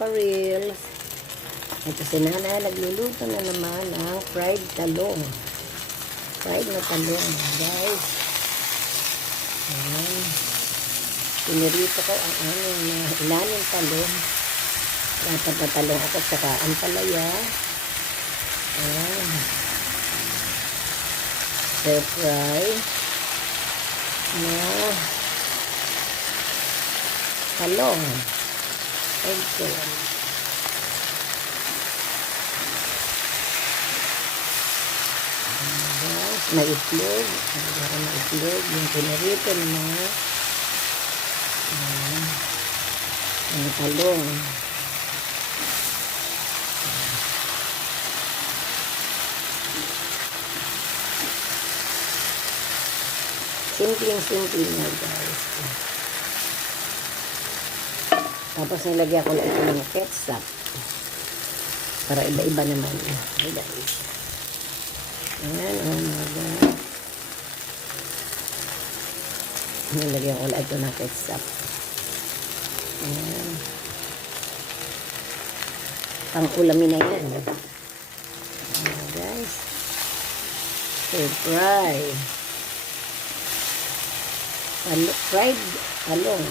kaparils. Ito si Nana, nagluluto na naman ng fried talong. Fried na talong, guys. Ayan. Pinirito ko ang aming ilalim talong. Dapat na talong ako, saka ang palaya. Ayan. Stir fry na talong. Ito. May itlog. May itlog. Yung pinarito ng mga talong. Simpleng-simple na, guys. Tapos nilagyan ko lang ito ng ketchup. Para iba-iba naman. Guys. Ayan, oh my God. Nilagyan ko lang ito ng ketchup. Ayan. Pang-ulamin na yan. Ayan, guys. Stir fry. Fried talong.